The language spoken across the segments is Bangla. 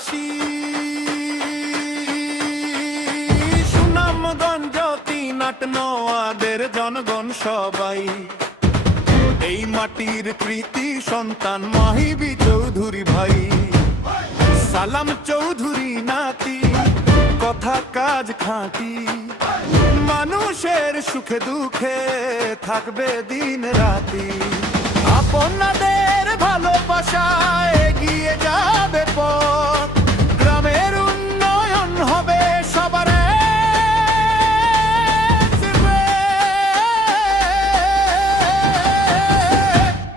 বাসি সুনামগঞ্জ ৩-৮ নওয়াদের জনগণ সবাই এই মাটির কৃতি সন্তান মাহিবি চৌধুরী ভাই। সালাম চৌধুরী নাতি, কথা কাজ খাঁটি, মানুষের সুখে দুঃখে থাকবে দিন রাতি। আপনাদের ভালোবাসায় এগিয়ে যাবে পথ, গ্রামের উন্নয়ন হবে সবার।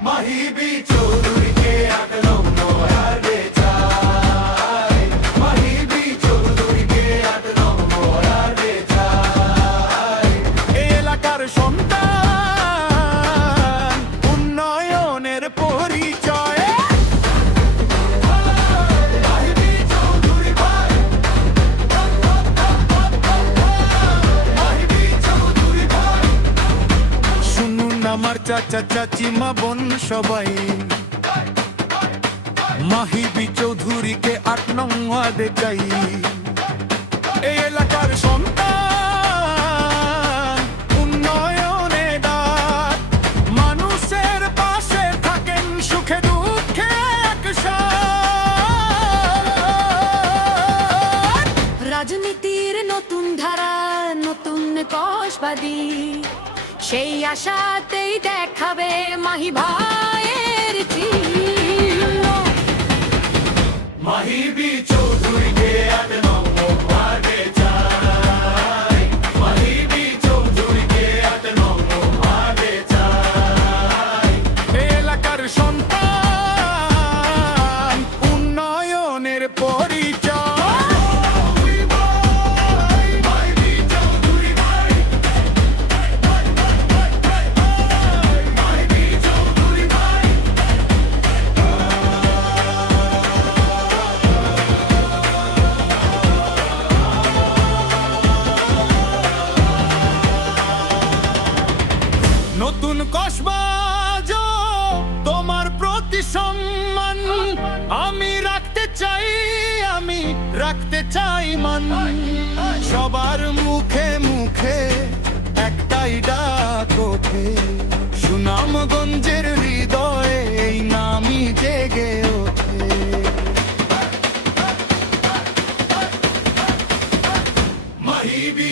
মাহিবি চৌধুরীকে ৮ নং ওয়ার্ডে চাই, মাহিবি চৌধুরীকে ৮ নং ওয়ার্ডে চাই। এই এলাকার সন্তান, উন্নয়নের পরিচয়। মাহিবি চৌধুরী ভাই, মাহিবি চৌধুরী ভাই। শুনুন আমার চাচা চাচি মা বোন সবাই, মাহিবি চৌধুরীকে ৮ নং ওয়ার্ডে চাই। এই এলাকার সন্তান, উন্নয়নে দাঁত, মানুষের পাশে থাকেন সুখে দুঃখে একসাথ। রাজনীতির নতুন ধারা, নতুন কসবাদী, সেই আশাতেই দেখাবে মাহি ভাইয়ের চিহ্ন। মাহিবি চৌধুরীকে ৮ নং ওয়ার্ডে চাই, মাহিবি চৌধুরীকে ৮ নং ওয়ার্ডে চাই। এই এলাকার সন্তান, উন্নয়নের পরিচয়। মাহিবি চৌধুরী ভাই, মাহিবি চৌধুরী ভাই। নতুন কসবাজ তোমার প্রতি সম্মান আমি রাখতে চাই, আমি রাখতে চাই মান। সবার মুখে মুখে একটাই ডাক ওঠে, সুনামগঞ্জের হৃদয়ে এই নামই জেগে ওঠে। মাহিবি